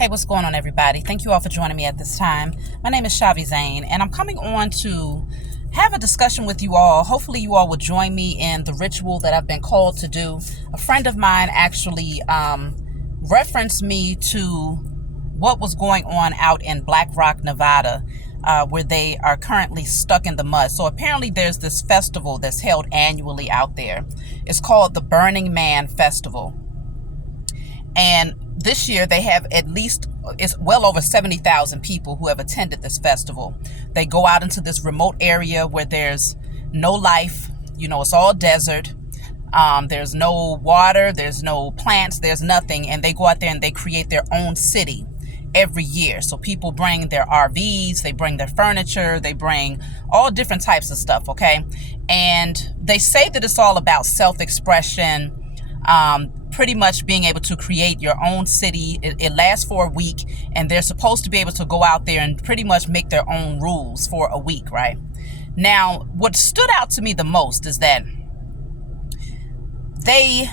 Hey, what's going on, everybody? Thank you all for joining me at this time. My name is Shavi Zane, and I'm coming on to have a discussion with you all. Hopefully, you all will join me in the ritual that I've been called to do. A friend of mine actually referenced me to what was going on out in Black Rock, Nevada, where they are currently stuck in the mud. So apparently there's this festival that's held annually out there. It's called the Burning Man Festival. And this year they have it's well over 70,000 people who have attended this festival. They go out into this remote area where there's no life. It's all desert. There's no water, there's no plants, there's nothing. And they go out there and they create their own city every year. So people bring their RVs, they bring their furniture, they bring all different types of stuff, okay? And they say that it's all about self-expression, pretty much being able to create your own city. It lasts for a week, and they're supposed to be able to go out there and pretty much make their own rules for a week, right? Now, what stood out to me the most is that they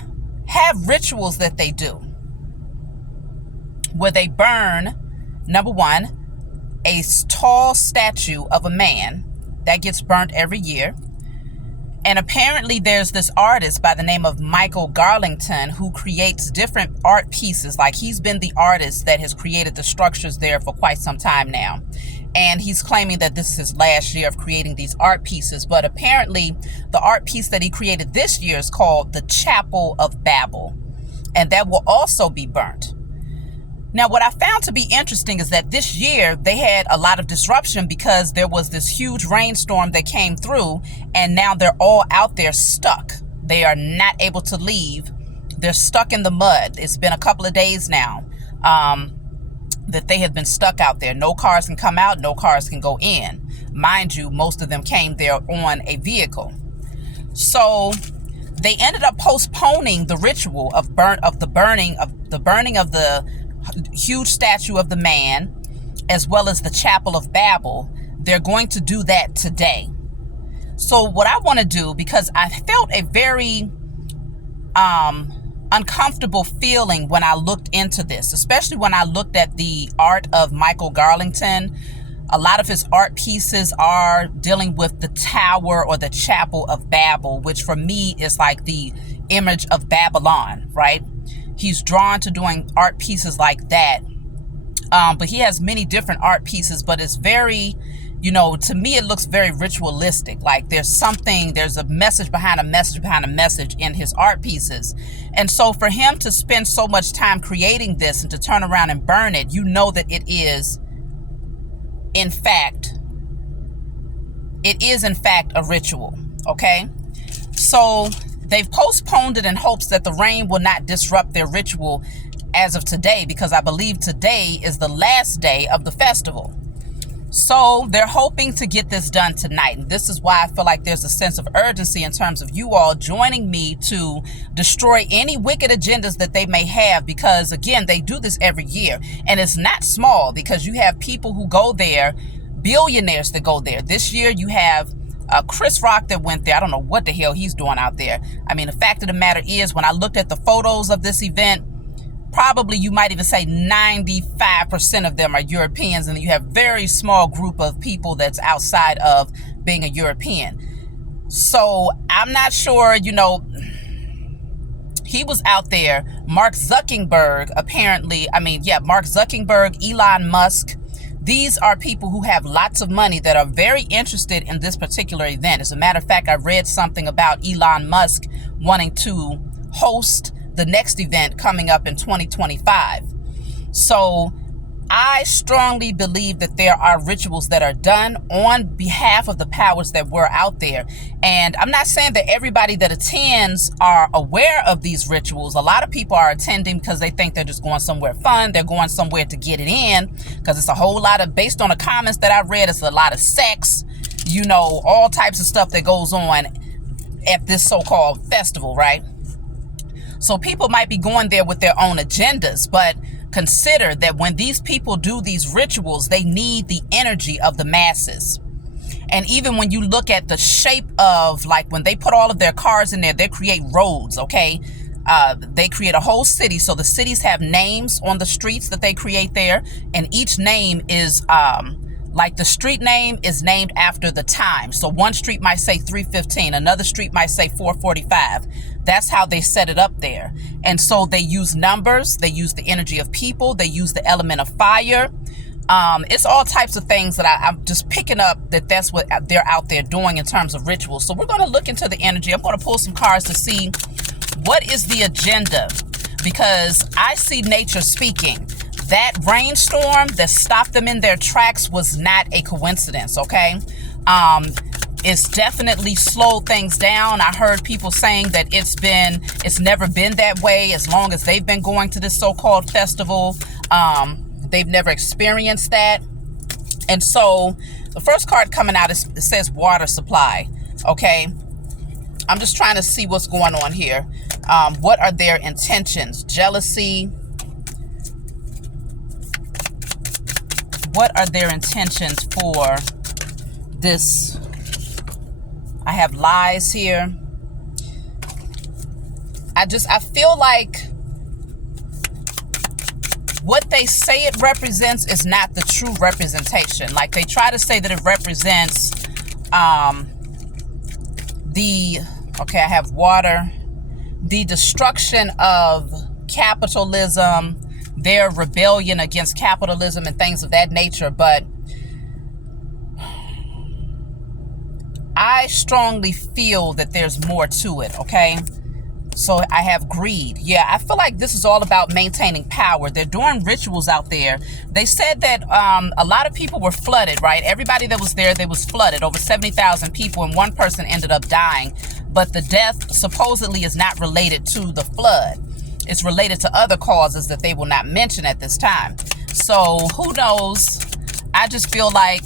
have rituals that they do where they burn, number one, a tall statue of a man that gets burnt every year. And apparently there's this artist by the name of Michael Garlington who creates different art pieces. Like, he's been the artist that has created the structures there for quite some time now. And he's claiming that this is his last year of creating these art pieces. But apparently the art piece that he created this year is called the Chapel of Babel. And that will also be burnt. Now, what I found to be interesting is that this year they had a lot of disruption because there was this huge rainstorm that came through, and now they're all out there stuck. They are not able to leave. They're stuck in the mud. It's been a couple of days now that they have been stuck out there. No cars can come out, no cars can go in. Mind you, most of them came there on a vehicle. So they ended up postponing the ritual of the burning of the huge statue of the man, as well as the Chapel of Babel. They're going to do that today. So what I want to do, because I felt a very uncomfortable feeling when I looked into this, especially when I looked at the art of Michael Garlington. A lot of his art pieces are dealing with the tower or the Chapel of Babel, which for me is like the image of Babylon, right? He's drawn to doing art pieces like that. But he has many different art pieces, but it's very, to me, it looks very ritualistic. Like there's a message behind a message behind a message in his art pieces. And so for him to spend so much time creating this and to turn around and burn it, that it is in fact a ritual. Okay. So they've postponed it in hopes that the rain will not disrupt their ritual as of today, because I believe today is the last day of the festival. So they're hoping to get this done tonight. And this is why I feel like there's a sense of urgency in terms of you all joining me to destroy any wicked agendas that they may have, because again, they do this every year. And it's not small, because you have people who go there, billionaires that go there. This year you have Chris Rock that went there. I don't know what the hell he's doing out there. I mean, the fact of the matter is, when I looked at the photos of this event, probably you might even say 95% of them are Europeans, and you have very small group of people that's outside of being a European. So I'm not sure, he was out there. Mark Zuckerberg, Mark Zuckerberg, Elon Musk. These are people who have lots of money that are very interested in this particular event. As a matter of fact, I read something about Elon Musk wanting to host the next event coming up in 2025. So I strongly believe that there are rituals that are done on behalf of the powers that were out there. And I'm not saying that everybody that attends are aware of these rituals. A lot of people are attending because they think they're just going somewhere fun. They're going somewhere to get it in, because it's a whole lot of, based on the comments that I read, it's a lot of sex, all types of stuff that goes on at this so-called festival, right? So people might be going there with their own agendas, but consider that when these people do these rituals, they need the energy of the masses. And even when you look at the shape of, like, when they put all of their cars in there, they create roads, okay? They create a whole city. So the cities have names on the streets that they create there. And each name is like the street name is named after the time. So one street might say 315. Another street might say 445. That's how they set it up there. And so they use numbers. They use the energy of people. They use the element of fire. It's all types of things that I'm just picking up that's what they're out there doing in terms of rituals. So we're going to look into the energy. I'm going to pull some cards to see what is the agenda, because I see nature speaking. That rainstorm that stopped them in their tracks was not a coincidence, okay? It's definitely slowed things down. I heard people saying that it's never been that way as long as they've been going to this so-called festival. They've never experienced that. And so the first card coming out it says water supply, okay? I'm just trying to see what's going on here. What are their intentions? Jealousy. What are their intentions for this? I have lies here. I feel like what they say it represents is not the true representation. Like they try to say that it represents okay, I have water, the destruction of capitalism, their rebellion against capitalism and things of that nature. But I strongly feel that there's more to it, okay? So I have greed. Yeah, I feel like this is all about maintaining power. They're doing rituals out there. They said that a lot of people were flooded, right? Everybody that was there, they was flooded. Over 70,000 people, and one person ended up dying. But the death supposedly is not related to the flood. It's related to other causes that they will not mention at this time. So who knows? I just feel like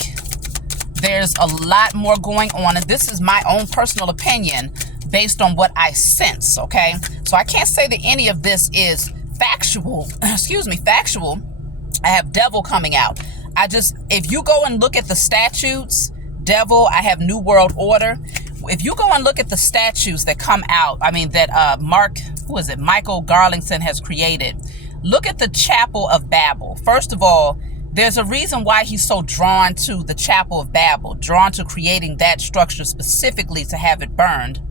there's a lot more going on. And this is my own personal opinion based on what I sense, okay? So I can't say that any of this is factual. Factual. I have devil coming out. If you go and look at the statutes, devil, I have New World Order. If you go and look at the statues that come out, that Michael Garlington has created, look at the Chapel of Babel. First of all, there's a reason why he's so drawn to the Chapel of Babel, drawn to creating that structure specifically to have it burned.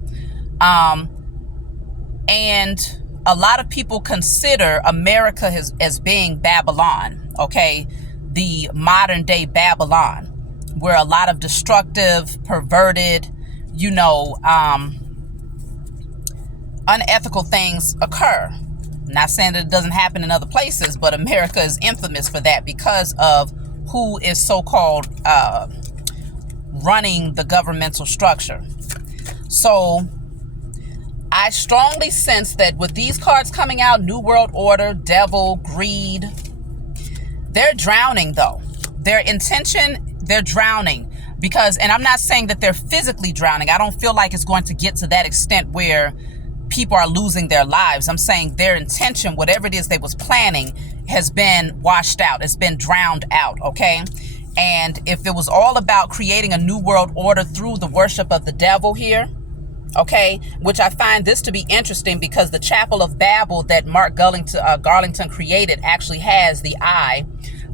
And a lot of people consider America as being Babylon, okay? The modern day Babylon, where a lot of destructive, perverted, unethical things occur. Not saying that it doesn't happen in other places, but America is infamous for that because of who is so-called running the governmental structure. So I strongly sense that with these cards coming out, New World Order, devil, greed, they're drowning though. Their intention, they're drowning. Because, and I'm not saying that they're physically drowning. I don't feel like it's going to get to that extent where people are losing their lives. I'm saying their intention, whatever it is they was planning, has been washed out. It's been drowned out, okay? And if it was all about creating a new world order through the worship of the devil here, okay, which I find this to be interesting because the Chapel of Babel that Mark Garlington created actually has the eye,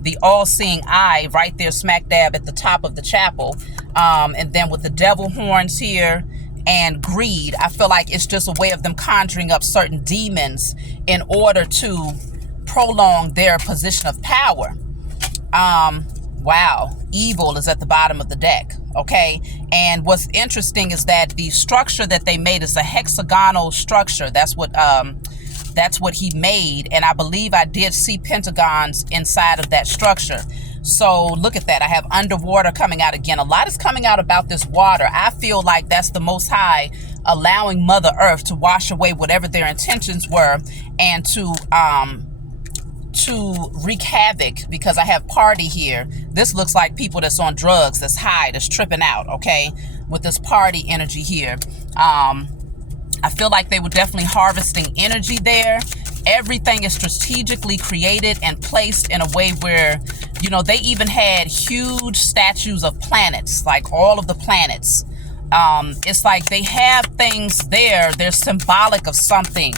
the all-seeing eye right there smack dab at the top of the chapel. And then with the devil horns here and greed, I feel like it's just a way of them conjuring up certain demons in order to prolong their position of power. Wow, evil is at the bottom of the deck, okay? And what's interesting is that the structure that they made is a hexagonal structure. That's what he made, and I believe I did see pentagons inside of that structure. So look at that. I have underwater coming out again. A lot is coming out about this water. I feel like that's the Most High allowing Mother Earth to wash away whatever their intentions were and to wreak havoc, because I have party here. This looks like people that's on drugs, that's high, that's tripping out, okay, with this party energy here. I feel like they were definitely harvesting energy there. Everything is strategically created and placed in a way where, they even had huge statues of planets, like all of the planets. It's like they have things there. They're symbolic of something.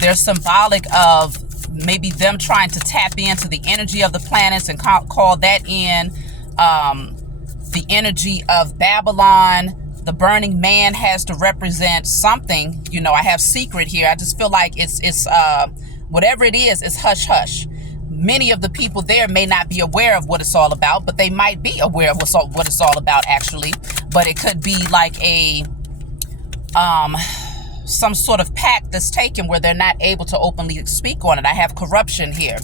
They're symbolic of maybe them trying to tap into the energy of the planets and call that in the energy of Babylon. The burning man has to represent something. You know, I have secret here. I just feel like it's whatever it is, it's hush hush. Many of the people there may not be aware of what it's all about, but they might be aware of what it's all about actually. But it could be like a some sort of pact that's taken where they're not able to openly speak on it. I have corruption here.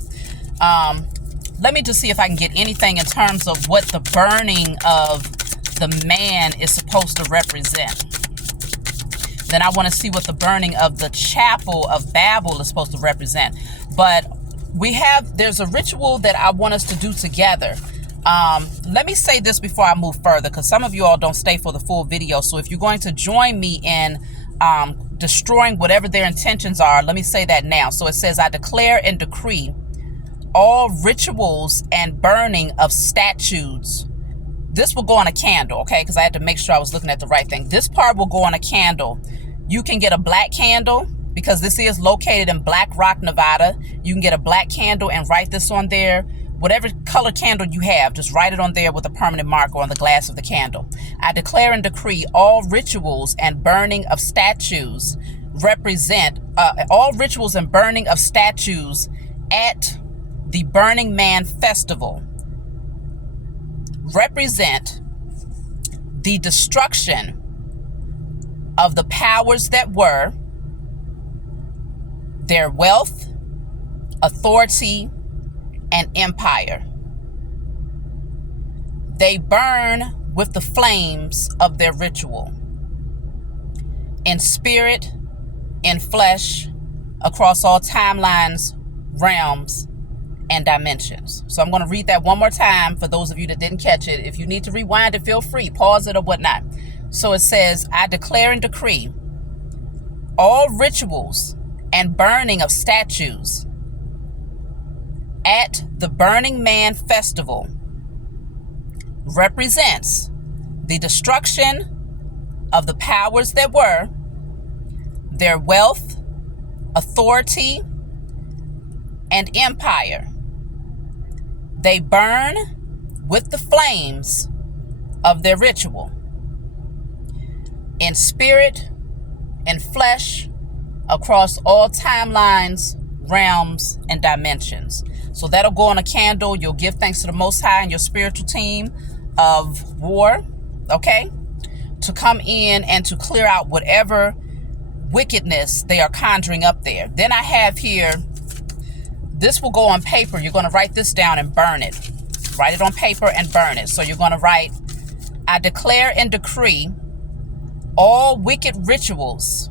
Let me just see if I can get anything in terms of what the burning of the man is supposed to represent. Then I want to see what the burning of the chapel of Babel is supposed to represent. But there's a ritual that I want us to do together. Let me say this before I move further, because some of you all don't stay for the full video. So if you're going to join me in destroying whatever their intentions are, let me say that now. So it says, I declare and decree all rituals and burning of statues. This will go on a candle, okay? Because I had to make sure I was looking at the right thing. This part will go on a candle. You can get a black candle, because this is located in Black Rock, Nevada. You can get a black candle and write this on there. Whatever color candle you have, just write it on there with a permanent marker on the glass of the candle. I declare and decree all rituals and burning of statues all rituals and burning of statues at the Burning Man Festival represent the destruction of the powers that were, their wealth, authority, and empire. They burn with the flames of their ritual, in spirit, in flesh, across all timelines, realms, and dimensions. So I'm going to read that one more time for those of you that didn't catch it. If you need to rewind it, feel free, pause it or whatnot. So it says, I declare and decree all rituals and burning of statues at the Burning Man Festival represents the destruction of the powers that were, their wealth, authority, and empire. They burn with the flames of their ritual, in spirit, in flesh, across all timelines, realms, and dimensions. So that'll go on a candle. You'll give thanks to the Most High and your spiritual team of war, okay, to come in and to clear out whatever wickedness they are conjuring up there. Then I have here, this will go on paper. You're going to write this down and burn it. Write it on paper and burn it. So you're going to write, I declare and decree all wicked rituals,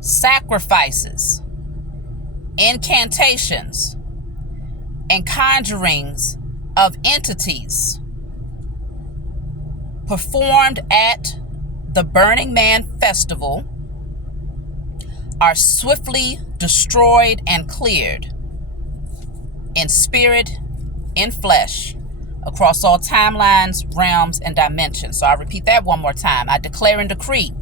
sacrifices, incantations, and conjurings of entities performed at the Burning Man Festival are swiftly destroyed and cleared, in spirit, in flesh, across all timelines, realms, and dimensions. So I repeat that one more time. I declare and decree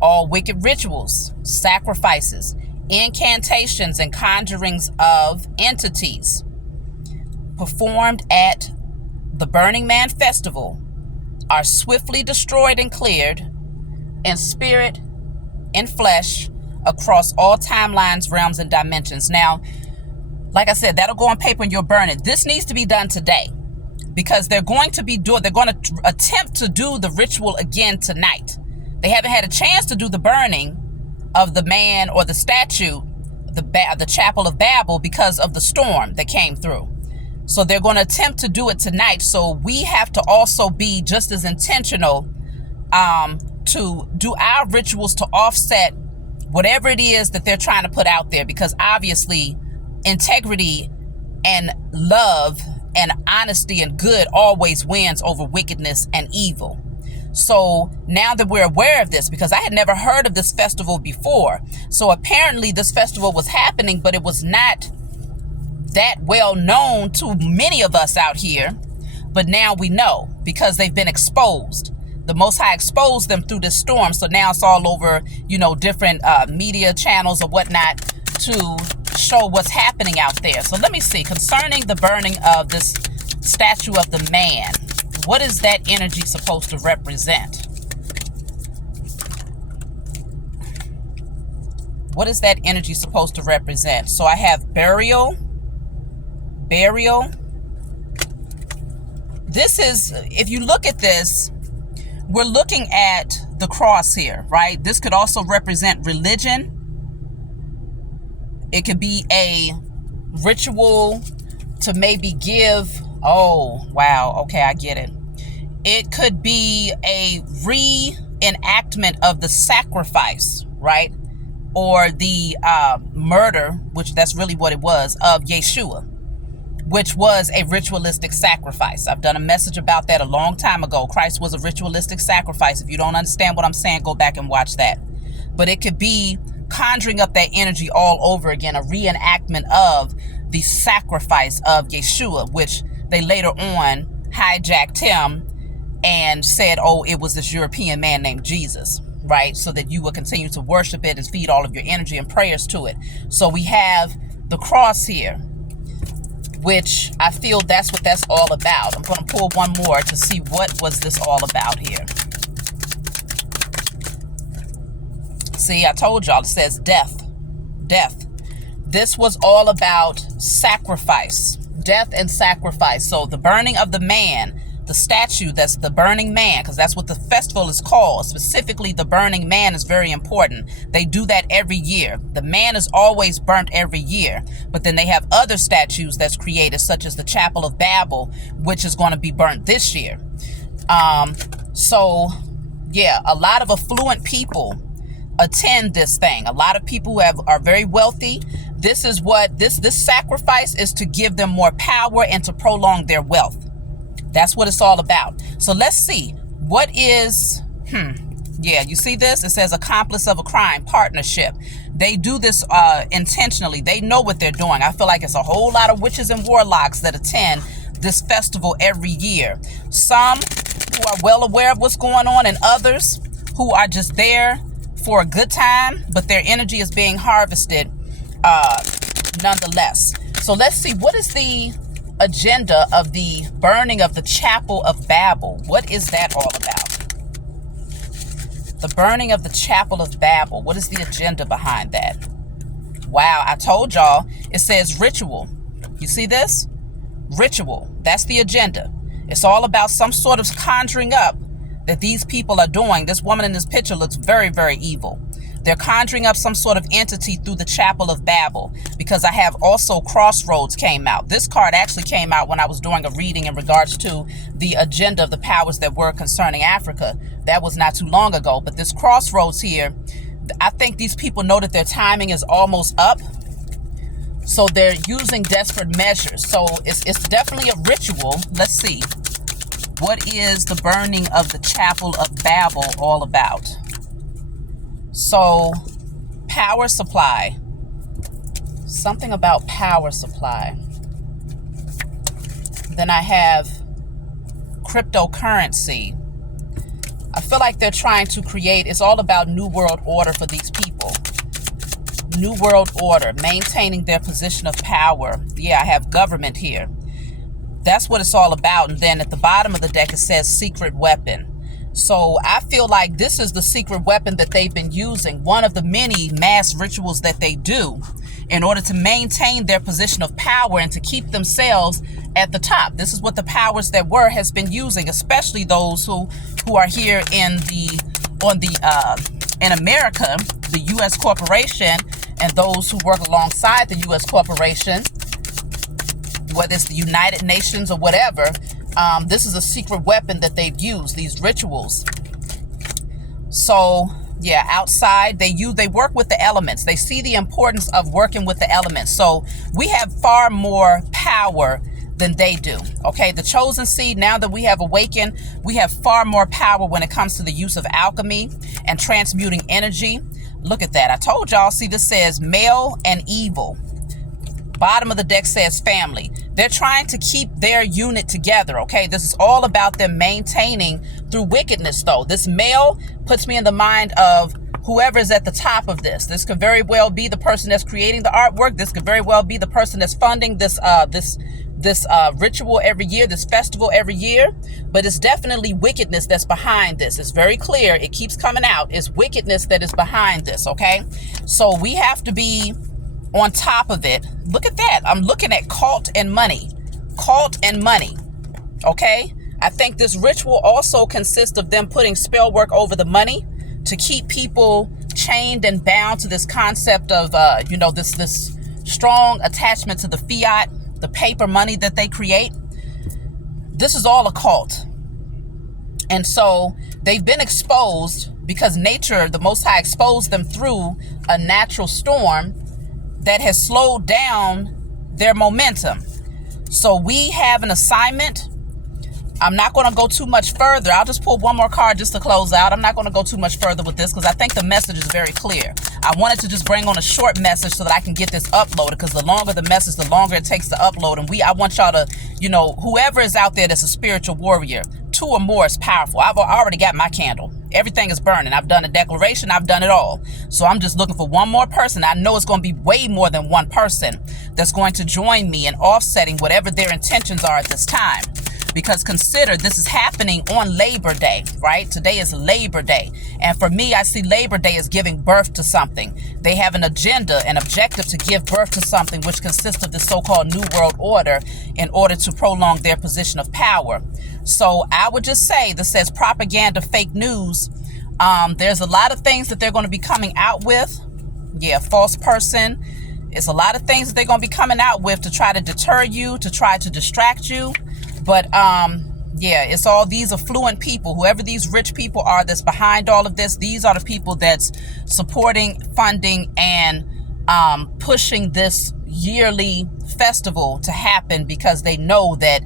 all wicked rituals, sacrifices, incantations, and conjurings of entities performed at the Burning Man Festival are swiftly destroyed and cleared, in spirit, in flesh, across all timelines, realms, and dimensions. Now, like I said, that'll go on paper and you'll burn it. This needs to be done today, because they're going to attempt to do the ritual again tonight. They haven't had a chance to do the burning of the man or the statue, the Chapel of Babel, because of the storm that came through. So they're going to attempt to do it tonight. So we have to also be just as intentional to do our rituals to offset whatever it is that they're trying to put out there, because obviously integrity and love and honesty and good always wins over wickedness and evil. So now that we're aware of this, because I had never heard of this festival before. So apparently this festival was happening, but it was not that well known to many of us out here. But now we know, because they've been exposed. the Most High exposed them through this storm. So now it's all over, different media channels or whatnot to show what's happening out there. So let me see. Concerning the burning of this statue of the man, what is that energy supposed to represent? What is that energy supposed to represent? So I have burial. This is, if you look at this, we're looking at the cross here, right? This could also represent religion. It could be a ritual to maybe give. Oh, wow. Okay, I get it. It could be a reenactment of the sacrifice, right? Or the murder, which that's really what it was, of Yeshua, which was a ritualistic sacrifice. I've done a message about that a long time ago. Christ was a ritualistic sacrifice. If you don't understand what I'm saying, go back and watch that. But it could be conjuring up that energy all over again, a reenactment of the sacrifice of Yeshua, which they later on hijacked him and said, oh, it was this European man named Jesus, right? So that you will continue to worship it and feed all of your energy and prayers to it. So we have the cross here, which I feel that's what that's all about. I'm going to pull one more to see what was this all about here. See, I told y'all, it says death. This was all about sacrifice, death and sacrifice. So the burning of the man, the statue, that's the burning man, because that's what the festival is called. Specifically, the burning man is very important. They do that every year. The man is always burnt every year. But then they have other statues that's created, such as the Chapel of Babel, which is going to be burnt this year. So, yeah, a lot of affluent people attend this thing. A lot of people who are very wealthy. This is what this sacrifice is, to give them more power and to prolong their wealth. That's what it's all about. So let's see. What is, yeah, you see this? It says accomplice of a crime, partnership. They do this intentionally. They know what they're doing. I feel like it's a whole lot of witches and warlocks that attend this festival every year. Some who are well aware of what's going on, and others who are just there for a good time, but their energy is being harvested nonetheless. So let's see. What is the agenda of the burning of the Chapel of Babel? What is that all about? The burning of the Chapel of Babel. What is the agenda behind that? Wow, I told y'all. It says ritual. You see this? Ritual. That's the agenda. It's all about some sort of conjuring up that these people are doing. This woman in this picture looks very, very evil. They're conjuring up some sort of entity through the Chapel of Babel, because I have also Crossroads came out. This card actually came out when I was doing a reading in regards to the agenda of the powers that were concerning Africa. That was not too long ago. But this Crossroads here, I think these people know that their timing is almost up. So they're using desperate measures. So it's definitely a ritual. Let's see. What is the burning of the Chapel of Babel all about? So, power supply. Something about power supply. Then I have cryptocurrency. I feel like they're trying to create, it's all about New World Order for these people. New World Order, maintaining their position of power. Yeah, I have government here. That's what it's all about. And then at the bottom of the deck, it says secret weapon. So I feel like this is the secret weapon that they've been using, one of the many mass rituals that they do in order to maintain their position of power and to keep themselves at the top. This is what the powers that were has been using, especially those who are here in America, the U.S. corporation, and those who work alongside the U.S. corporation, whether it's the United Nations or whatever. This is a secret weapon that they've used, these rituals. So, yeah, outside, they work with the elements. They see the importance of working with the elements. So we have far more power than they do. Okay, the chosen seed, now that we have awakened, we have far more power when it comes to the use of alchemy and transmuting energy. Look at that. I told y'all, see, this says male and evil. Bottom of the deck says family. They're trying to keep their unit together, okay? This is all about them maintaining through wickedness, though. This male puts me in the mind of whoever is at the top of this. This could very well be the person that's creating the artwork. This could very well be the person that's funding this ritual every year, this festival every year. But it's definitely wickedness that's behind this. It's very clear. It keeps coming out. It's wickedness that is behind this, okay? So we have to be on top of it. Look at that. I'm looking at cult and money. Cult and money, okay? I think this ritual also consists of them putting spell work over the money to keep people chained and bound to this concept of, this strong attachment to the fiat, the paper money that they create. This is all a cult. And so they've been exposed because nature, the Most High, exposed them through a natural storm that has slowed down their momentum. So we have an assignment. I'm not going to go too much further. I'll just pull one more card just to close out. I'm not going to go too much further with this because I think the message is very clear. I wanted to just bring on a short message so that I can get this uploaded, because the longer the message, the longer it takes to upload. And I want y'all to, whoever is out there that's a spiritual warrior, 2 or more is powerful. I've already got my candle. Everything is burning. I've done a declaration. I've done it all. So I'm just looking for one more person. I know it's going to be way more than one person that's going to join me in offsetting whatever their intentions are at this time. Because consider, this is happening on Labor Day, right? Today is Labor Day. And for me, I see Labor Day as giving birth to something. They have an agenda, an objective to give birth to something, which consists of the so-called New World Order in order to prolong their position of power. So I would just say, this says propaganda, fake news. There's a lot of things that they're going to be coming out with. Yeah, false person. It's a lot of things that they're going to be coming out with to try to deter you, to try to distract you. But it's all these affluent people, whoever these rich people are that's behind all of this. These are the people that's supporting, funding, and pushing this yearly festival to happen, because they know that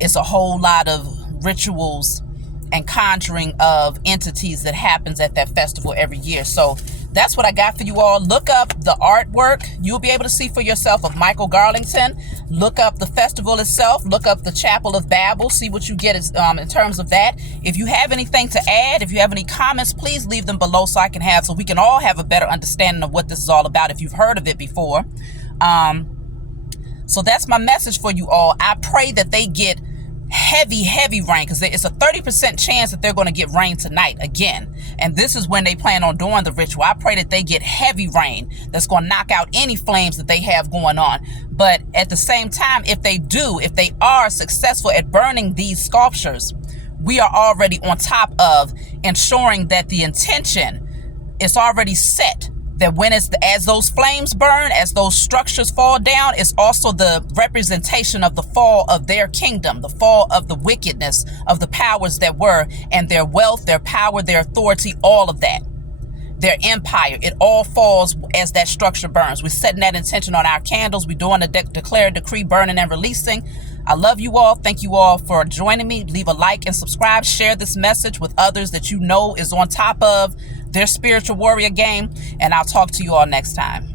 it's a whole lot of rituals and conjuring of entities that happens at that festival every year. So that's what I got for you all. Look up the artwork. You'll be able to see for yourself of Michael Garlington. Look up the festival itself. Look up the Chapel of Babel. See what you get in terms of that. If you have anything to add, if you have any comments, please leave them below so we can all have a better understanding of what this is all about if you've heard of it before. So that's my message for you all. I pray that they get heavy rain, because it's a 30% chance that they're going to get rain tonight again. And this is when they plan on doing the ritual. I pray that they get heavy rain that's going to knock out any flames that they have going on. But at the same time, if they are successful at burning these sculptures, we are already on top of ensuring that the intention is already set. That when as those flames burn, as those structures fall down, it's also the representation of the fall of their kingdom, the fall of the wickedness of the powers that were, and their wealth, their power, their authority, all of that, their empire. It all falls as that structure burns. We're setting that intention on our candles. We're doing a declare, decree, burning, and releasing. I love you all. Thank you all for joining me. Leave a like and subscribe. Share this message with others that you know is on top of their spiritual warrior game. And I'll talk to you all next time.